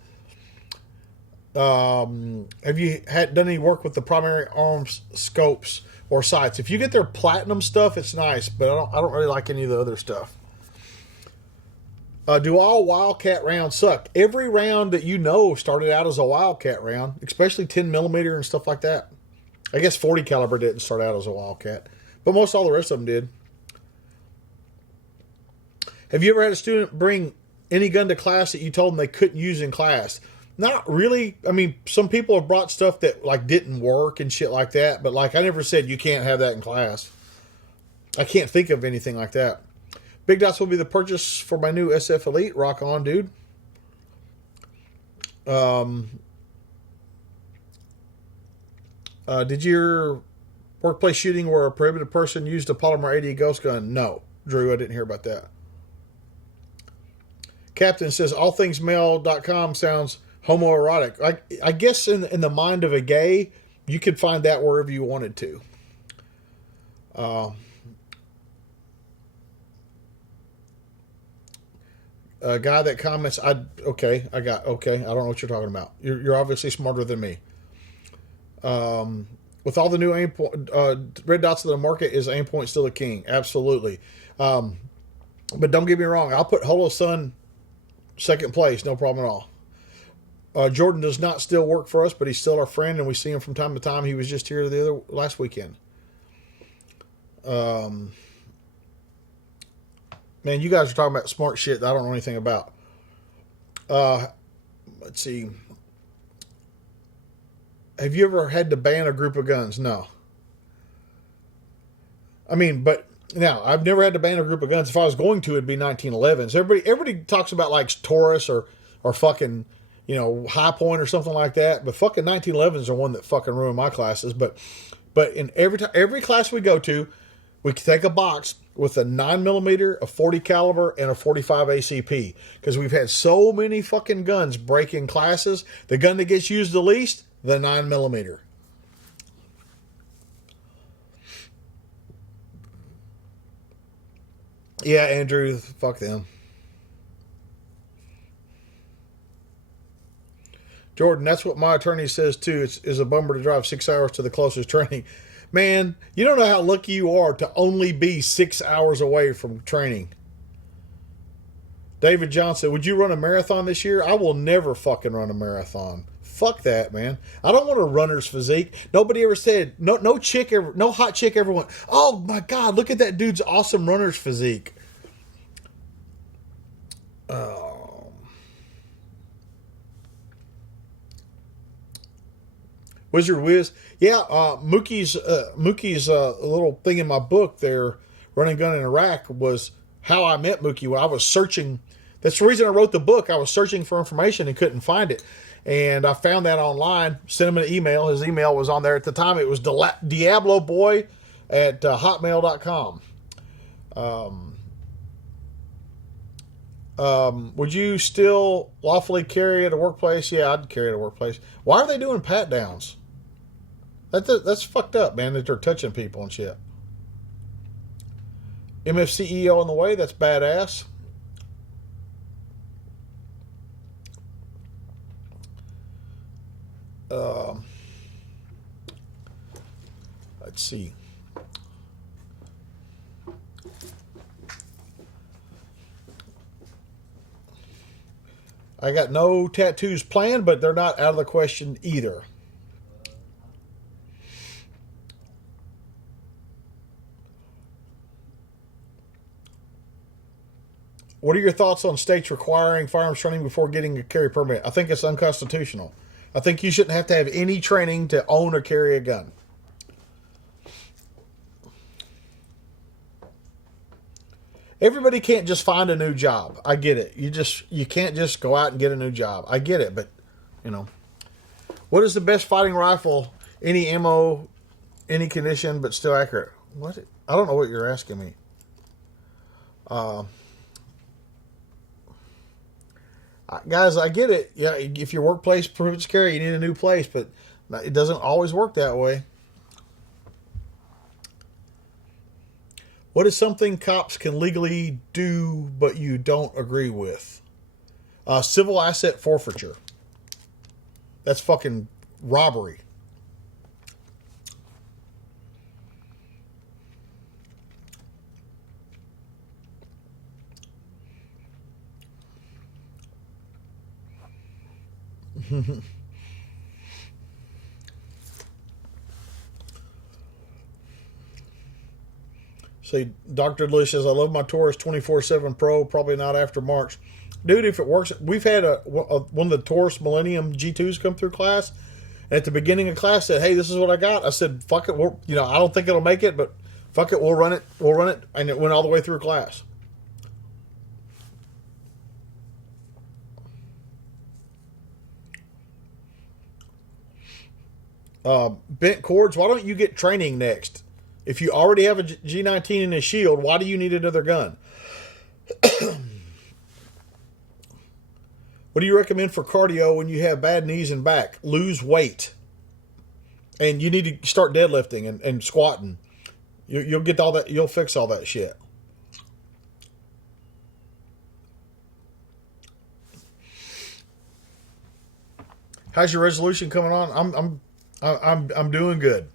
Have you done any work with the primary arms scopes or sights? If you get their platinum stuff, it's nice, but I don't really like any of the other stuff. Do all Wildcat rounds suck? Every round that you know started out as a Wildcat round, especially 10 millimeter and stuff like that. I guess 40 caliber didn't start out as a Wildcat, but most all the rest of them did. Have you ever had a student bring any gun to class that you told them they couldn't use in class? Not really. I mean, some people have brought stuff that like didn't work and shit like that, but like I never said you can't have that in class. I can't think of anything like that. Big Dots will be the purchase for my new SF Elite. Rock on, dude. Did your workplace shooting where a prohibited person used a polymer 80 ghost gun? No, Drew, I didn't hear about that. Captain says allthingsmale.com sounds homoerotic. I guess in the mind of a gay, you could find that wherever you wanted to. A guy that comments, I don't know what you're talking about. You're obviously smarter than me. With all the new aim point, red dots of the market, is aim point still a king? Absolutely. But don't get me wrong, I'll put Holo Sun second place, no problem at all. Jordan does not still work for us, but he's still our friend, and we see him from time to time. He was just here last weekend. Man, you guys are talking about smart shit that I don't know anything about. Let's see. Have you ever had to ban a group of guns? No. I mean, but now I've never had to ban a group of guns. If I was going to, it'd be 1911s. Everybody talks about like Taurus or fucking, High Point or something like that. But fucking 1911s are one that fucking ruined my classes. But in every class we go to, we can take a box with a 9mm, a 40 caliber, and a 45 ACP. Because we've had so many fucking guns break in classes. The gun that gets used the least, the 9mm. Yeah, Andrew, fuck them. Jordan, that's what my attorney says too. It's a bummer to drive 6 hours to the closest training. Man, you don't know how lucky you are to only be 6 hours away from training. David Johnson, would you run a marathon this year? I will never fucking run a marathon. Fuck that, man. I don't want a runner's physique. Nobody ever said, no hot chick ever went, oh my God, look at that dude's awesome runner's physique. Wizard Wiz. Yeah, Mookie's little thing in my book there, Running Gun in Iraq, was how I met Mookie. When I was searching, that's the reason I wrote the book. I was searching for information and couldn't find it. And I found that online, sent him an email. His email was on there at the time. It was DiabloBoy at hotmail.com. Would you still lawfully carry at a workplace? Yeah, I'd carry at a workplace. Why are they doing pat downs? That's fucked up, man, that they're touching people and shit. MFCEO on the way, that's badass. Let's see. I got no tattoos planned, but they're not out of the question either. What are your thoughts on states requiring firearms training before getting a carry permit? I think it's unconstitutional. I think you shouldn't have to have any training to own or carry a gun. Everybody can't just find a new job. I get it. You can't just go out and get a new job. I get it, but what is the best fighting rifle? Any ammo, any condition, but still accurate. What? I don't know what you're asking me. Guys, I get it. Yeah, if your workplace prohibits carry, you need a new place, but it doesn't always work that way. What is something cops can legally do but you don't agree with? Civil asset forfeiture. That's fucking robbery. See, Dr. Delicious, I love my Taurus 24/7 Pro, probably not after March. Dude, if it works, we've had one of the Taurus Millennium G2s come through class. And at the beginning of class said, hey, this is what I got. I said, fuck it. I don't think it'll make it, but fuck it. We'll run it. And it went all the way through class. Bent cords, why don't you get training next? If you already have a G19 and a shield, why do you need another gun? What do you recommend for cardio when you have bad knees and back? Lose weight. And you need to start deadlifting and squatting. You'll get all that. You'll fix all that shit. How's your resolution coming on? I'm doing good.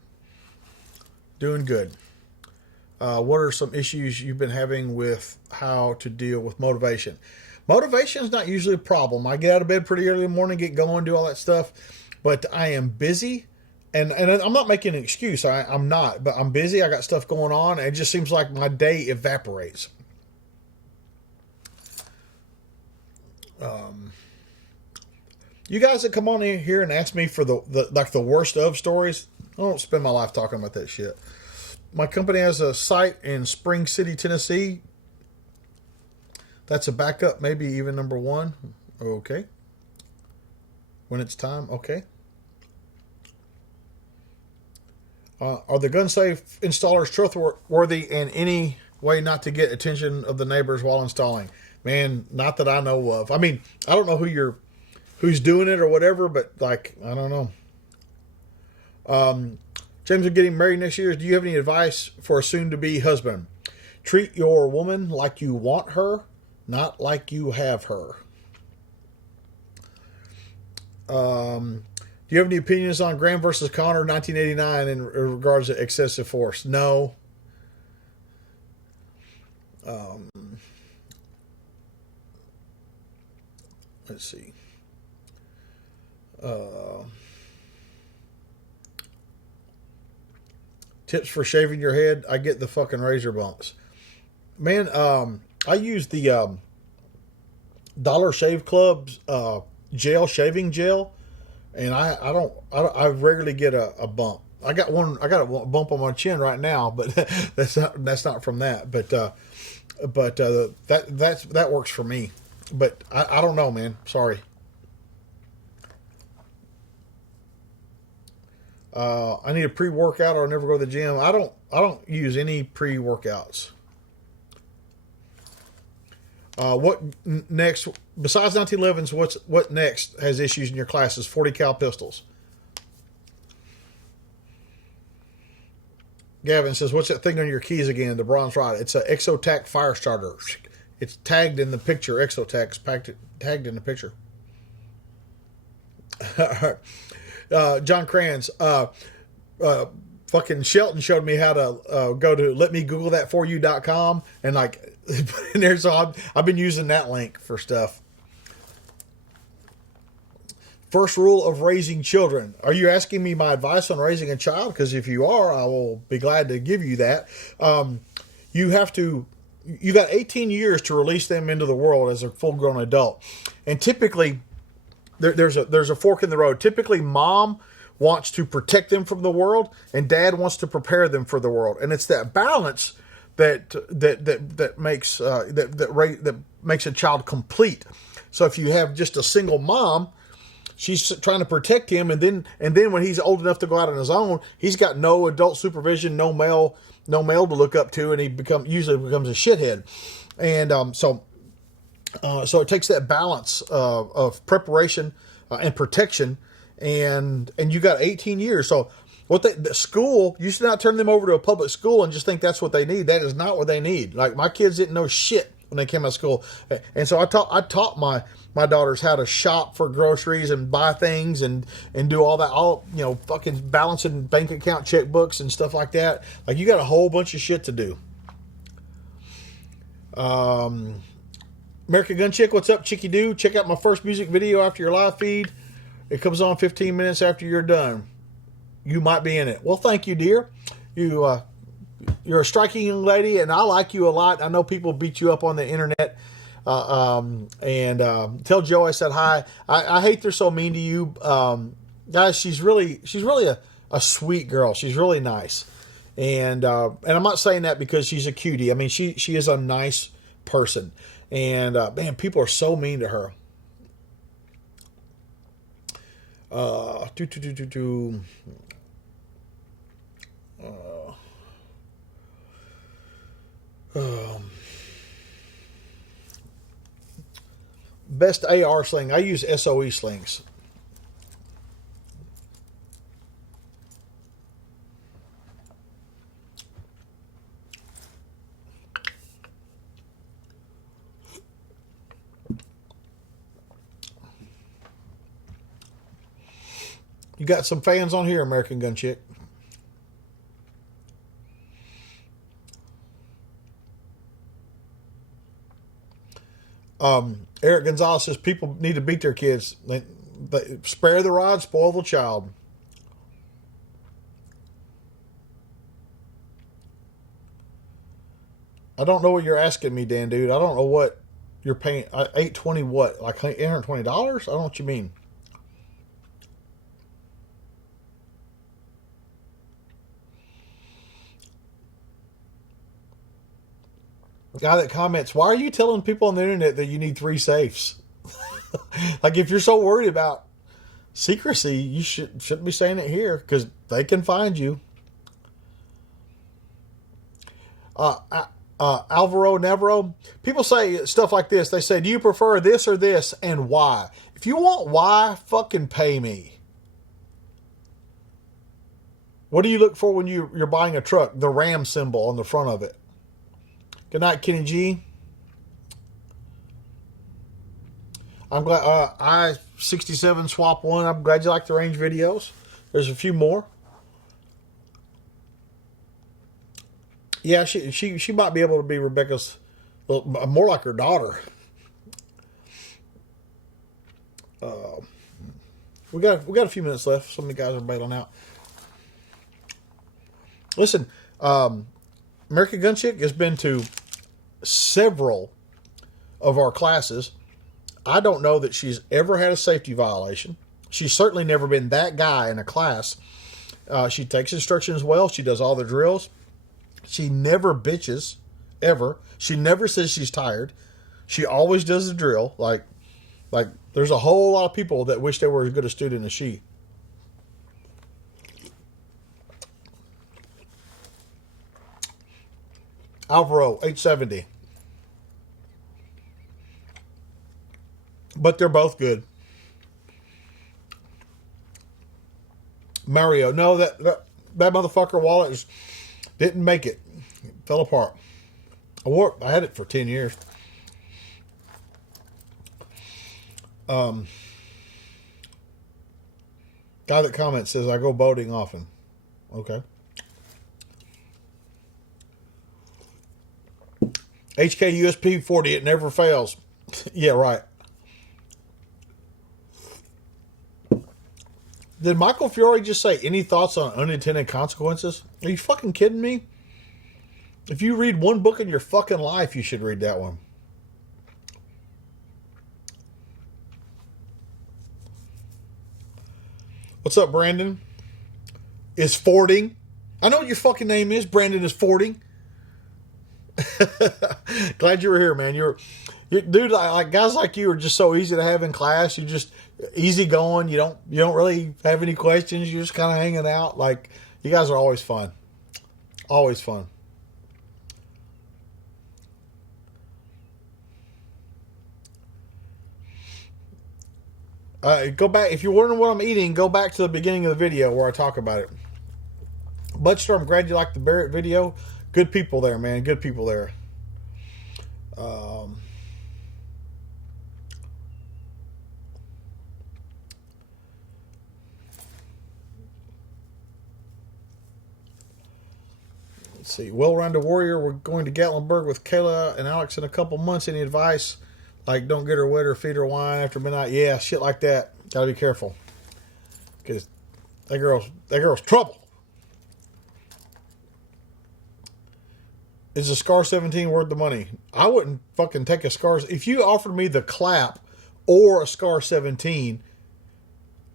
Doing good. What are some issues you've been having with how to deal with motivation? Motivation is not usually a problem. I get out of bed pretty early in the morning, get going, do all that stuff. But I am busy. And I'm not making an excuse. I'm not. But I'm busy. I got stuff going on. And it just seems like my day evaporates. You guys that come on in here and ask me for the worst of stories, I don't spend my life talking about that shit. My company has a site in Spring City, Tennessee. That's a backup, maybe even number one. Okay. When it's time, okay. Are the gun safe installers trustworthy in any way not to get attention of the neighbors while installing? Man, not that I know of. I mean, I don't know who's doing it or whatever, but like, I don't know. James, are getting married next year. Do you have any advice for a soon-to-be husband? Treat your woman like you want her, not like you have her. Do you have any opinions on Graham versus Connor 1989 in regards to excessive force? No. Let's see. Tips for shaving your head. I get the fucking razor bumps. Man, I use the Dollar Shave Club's shaving gel, and I regularly get a bump. I got a bump on my chin right now, but that's not from that. But that works for me. But I don't know, man. Sorry. I need a pre-workout or I never go to the gym. I don't use any pre-workouts. What next? Besides 1911s, what next has issues in your classes? 40 cal pistols. Gavin says, "What's that thing on your keys again?" The bronze rod. It's a Exotac fire starter. It's tagged in the picture. Exotac's tagged in the picture. John Kranz. Fucking Shelton showed me how to go to letmegooglethatforyou.com and like put in there. So I've been using that link for stuff. First rule of raising children. Are you asking me my advice on raising a child? Because if you are, I will be glad to give you that. You got 18 years to release them into the world as a full-grown adult. And typically, there's a fork in the road. Typically, mom wants to protect them from the world, and dad wants to prepare them for the world. And it's that balance that makes a child complete. So if you have just a single mom, she's trying to protect him, and then when he's old enough to go out on his own, he's got no adult supervision, no male to look up to, and he usually becomes a shithead. And so it takes that balance of preparation and protection, and you got 18 years. So the school, you should not turn them over to a public school and just think that's what they need. That is not what they need. Like, my kids didn't know shit when they came out of school, and so I taught my daughters how to shop for groceries and buy things and do all that, fucking balancing bank account checkbooks and stuff like that. Like, you got a whole bunch of shit to do. American Gun Chick, what's up, Chicky Doo? Check out my first music video after your live feed. It comes on 15 minutes after you're done. You might be in it. Well, thank you, dear. You're a striking young lady, and I like you a lot. I know people beat you up on the internet. Tell Joe I said hi. I hate they're so mean to you. Guys, she's really a sweet girl. She's really nice. And I'm not saying that because she's a cutie. I mean, she is a nice person. And, man, people are so mean to her. Best AR sling. I use SOE slings. You got some fans on here, American Gun Chick. Eric Gonzalez says people need to beat their kids. They spare the rod, spoil the child. I don't know what you're asking me, Dan, dude. I don't know what you're paying. $820 what? Like $820? I don't know what you mean. Guy that comments, why are you telling people on the internet that you need 3 safes? Like, if you're so worried about secrecy, you shouldn't be saying it here, because they can find you. Alvaro Navarro, people say stuff like this. They say, do you prefer this or this, and why? If you want why, fucking pay me. What do you look for when you're buying a truck? The Ram symbol on the front of it. Good night, Kenny G. I'm glad I-67 Swap 1. I'm glad you like the range videos. There's a few more. Yeah, she might be able to be Rebecca's, well, more like her daughter. We got a few minutes left. Some of the guys are bailing out. Listen, American Gun Chick has been to several of our classes. I don't know that she's ever had a safety violation. She's certainly never been that guy in a class. She takes instructions well. She does all the drills. She never bitches, ever. She never says she's tired. She always does the drill. Like there's a whole lot of people that wish they were as good a student as she. Alvaro, 870. But they're both good. Mario, no, that motherfucker wallet didn't make it. It fell apart. I had it for 10 years. Guy that comments says, I go boating often. Okay. HK USP 40, it never fails. Yeah, right. Did Michael Fiore just say, any thoughts on unintended consequences? Are you fucking kidding me? If you read one book in your fucking life, you should read that one. What's up, Brandon? Is Fording? I know what your fucking name is. Brandon is Fording. Glad you were here, man. You're dude. Like guys like you are just so easy to have in class. You're just easy going. You don't really have any questions. You're just kind of hanging out. Like you guys are always fun. Always fun. Go back if you're wondering what I'm eating. Go back to the beginning of the video where I talk about it. Butcher, I'm glad you liked the Barrett video. Good people there, man. Good people there. Let's see. Well-rounded warrior. We're going to Gatlinburg with Kayla and Alex in a couple months. Any advice? Like, don't get her wet or feed her wine after midnight. Yeah, shit like that. Gotta be careful. Because that girl's trouble. Is a Scar 17 worth the money? I wouldn't fucking take a Scar. If you offered me the clap or a Scar 17,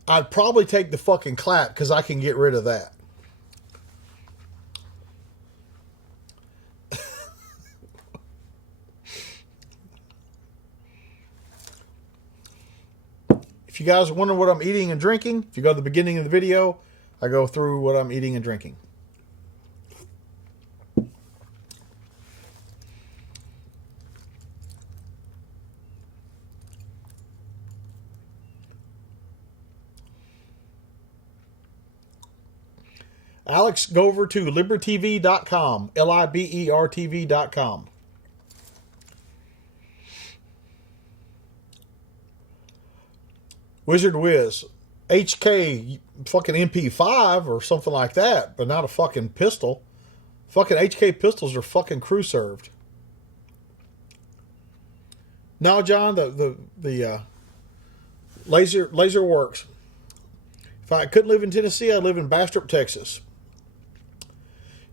I'd probably take the fucking clap because I can get rid of that. If you guys wonder what I'm eating and drinking, if you go to the beginning of the video, I go through what I'm eating and drinking. Alex, go over to LIBERTV.com, LIBERTV.com. Wizard Wiz, HK fucking MP5 or something like that, but not a fucking pistol. Fucking HK pistols are fucking crew served. No, John, the laser works. If I couldn't live in Tennessee, I'd live in Bastrop, Texas.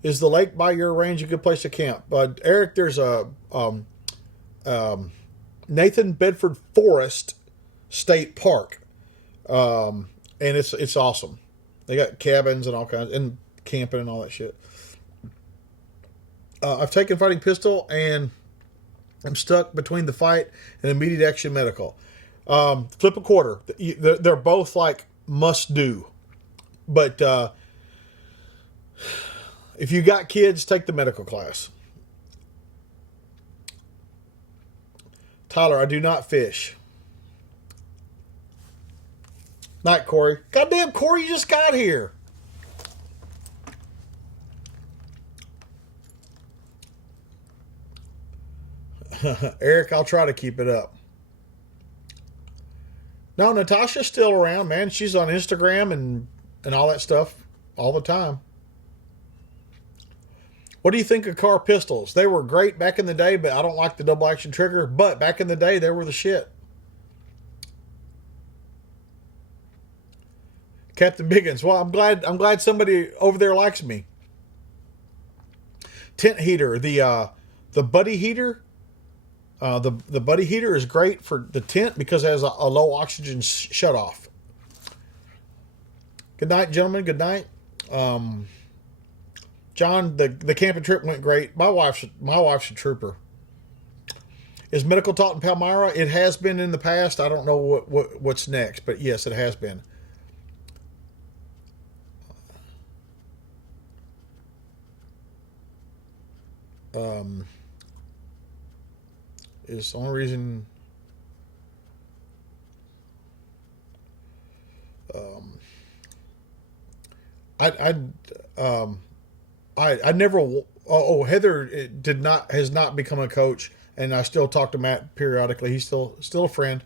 Is the lake by your range a good place to camp? Eric, there's a Nathan Bedford Forest State Park, and it's awesome. They got cabins and all kinds, and camping and all that shit. I've taken fighting pistol, and I'm stuck between the fight and immediate action medical. Flip a quarter. They're both like must do, but if you got kids, take the medical class. Tyler, I do not fish. Night, Corey. Goddamn, Corey, you just got here. Eric, I'll try to keep it up. No, Natasha's still around, man. She's on Instagram and all that stuff all the time. What do you think of car pistols? They were great back in the day, but I don't like the double action trigger. But back in the day, they were the shit. Captain Biggins. Well, I'm glad somebody over there likes me. Tent heater, the buddy heater. The buddy heater is great for the tent because it has a low oxygen shut off. Good night, gentlemen. Good night. John, the camping trip went great. My wife's a trooper. Is medical taught in Palmyra? It has been in the past. I don't know what's next, but yes, it has been. Is the only reason I never Heather has not become a coach, and I still talk to Matt periodically. He's still a friend.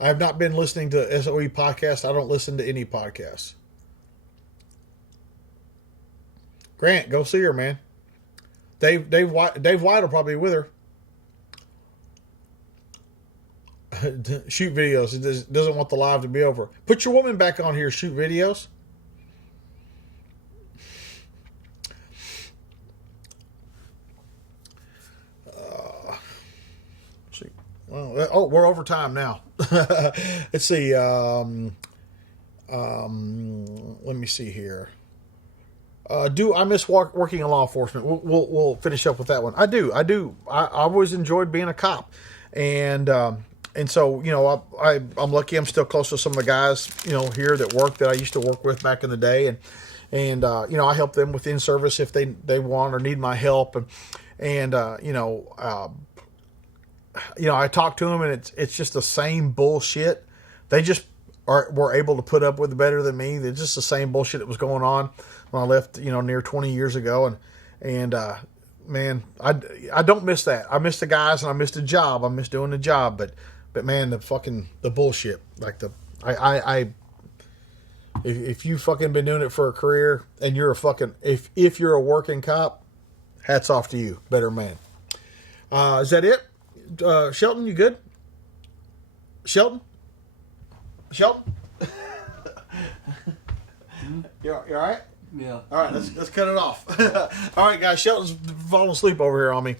I have not been listening to SOE podcasts. I don't listen to any podcasts. Grant, go see her, man. Dave White will probably be with her. Shoot videos. It doesn't want the live to be over. Put your woman back on here. Shoot videos. See. Well, we're over time now. Let's see. Let me see here. Do I miss working in law enforcement? We'll finish up with that one. I do. I always enjoyed being a cop, and so I'm lucky. I'm still close to some of the guys here that I used to work with back in the day, and I help them with in-service if they want or need my help, and I talk to them, and it's just the same bullshit. They just were able to put up with it better than me. It's just the same bullshit that was going on when I left, near 20 years ago. And man, I don't miss that. I miss the guys and I miss the job. I miss doing the job. But man, the bullshit, like if you fucking been doing it for a career and you're if you're a working cop, hats off to you. Better man. Is that it? Shelton, you good? Shelton? You all right? Yeah. All right, let's cut it off. All right, guys, Shelton's falling asleep over here on me.